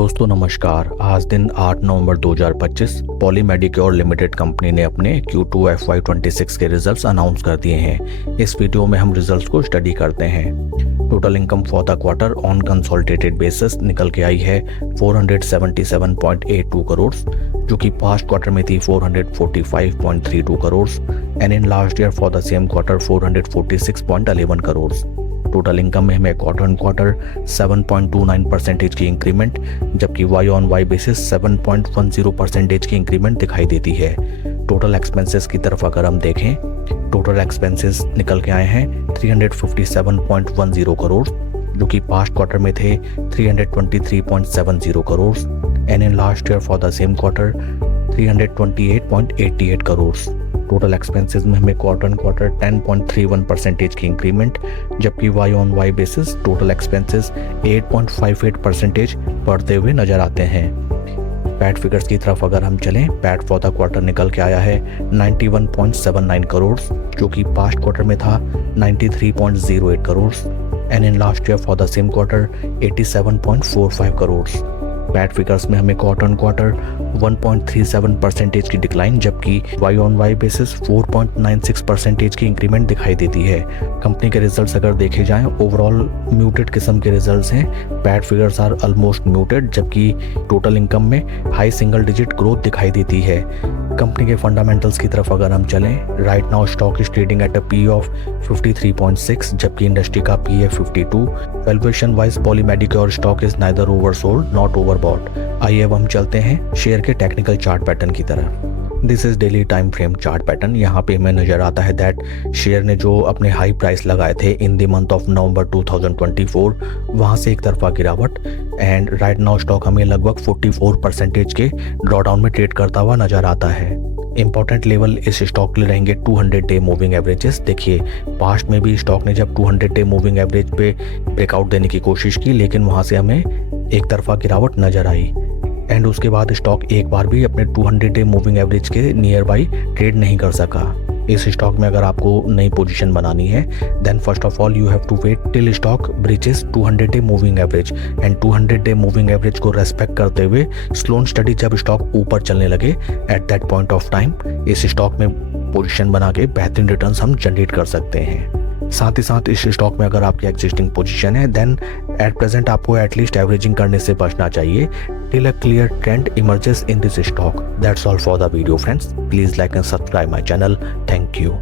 दोस्तों नमस्कार। आज दिन 8 नवंबर 2025 पॉली मेडिक्योर लिमिटेड कंपनी ने अपने Q2 FY26 के रिजल्ट्स अनाउंस कर दिए हैं। इस वीडियो में हम रिजल्ट्स को स्टडी करते हैं। Total income for the quarter on consolidated basis निकल के आई है 477.82 करोड़, जो कि पास्ट क्वार्टर में थी 445.32 crore and in last year for the same quarter 446.11 crore. Total income में हमें क्वार्टर ऑन क्वार्टर 7.29% की इंक्रीमेंट, जबकि वाई ऑन वाई बेसिस 7.10% की इंक्रीमेंट दिखाई देती है। टोटल एक्सपेंसेस की तरफ अगर हम देखें, टोटल एक्सपेंसेस निकल के आए हैं 357.10 करोड़, जो कि पास्ट क्वार्टर में थे 323.70 crore and in last year for the same quarter 328.88 crore. Total expenses में हमें क्वार्टर ऑन क्वार्टर 10.31% की इंक्रीमेंट, जबकि Y on Y basis total expenses 8.58% बढ़ते हुए नजर आते हैं। पैट फिगर्स की तरफ अगर हम चलें, पैट फॉर द क्वार्टर निकल के आया है 91.79 करोड़, जो कि पास्ट क्वार्टर में था 93.08 crore and in last year for the same quarter 87.45 crore. PAT figures में हमें क्वार्टर ऑन क्वार्टर 1.37% की डिक्लाइन, जबकि वाई ऑन वाई बेसिस 4.96% की इंक्रीमेंट दिखाई देती है। कंपनी के रिजल्ट्स अगर देखे जाएं, ओवरऑल म्यूटेड किस्म के रिजल्ट्स हैं। PAT figures are almost muted, जबकि टोटल इनकम में हाई सिंगल डिजिट ग्रोथ दिखाई देती है। कंपनी के फंडामेंटल्स की तरफ अगर हम चलें, right now stock is trading at a P of 53.6, जबकि इंडस्ट्री का पी है 52। Valuation wise Poly Medicure stock is neither oversold not overbought. आइए अब हम चलते हैं शेयर के टेक्निकल चार्ट पैटर्न की तरफ। This is daily time frame chart pattern. यहाँ पे हमें नजर आता है दैट शेयर ने जो अपने हाई प्राइस लगाए थे in the month of November 2024, वहाँ से एक तरफा गिरावट एंड राइट नाउ स्टॉक हमें लगभग 44% के ड्रॉडाउन में ट्रेड करता हुआ नजर आता है। इंपॉर्टेंट लेवल इस स्टॉक के लिए रहेंगे 200 डे मूविंग एवरेजेस। देखिए, पास्ट में भी स्टॉक ने जब 200 डे मूविंग एवरेज पे ब्रेकआउट देने की कोशिश की, लेकिन वहाँ से हमें एक तरफा गिरावट नजर आई एंड उसके बाद स्टॉक एक बार भी अपने 200 डे मूविंग एवरेज के नियर बाई ट्रेड नहीं कर सका। इस स्टॉक में अगर आपको नई पोजीशन बनानी है, then first of all you have to wait till stock breaches 200 day moving average and 200 day moving average को रेस्पेक्ट करते हुए स्लो स्टडी जब स्टॉक ऊपर चलने लगे, at that point of time इस स्टॉक में पोजीशन बना के बेहतरीन रिटर्न्स हम जनरेट कर सकते हैं। साथ ही साथ इस स्टॉक में अगर आपकी एग्जिस्टिंग पोजीशन है, देन एट प्रेजेंट आपको एटलीस्ट एवरेजिंग करने से बचना चाहिए till a clear trend emerges in this stock. That's all for the video, friends. Please like and subscribe my channel. Thank you.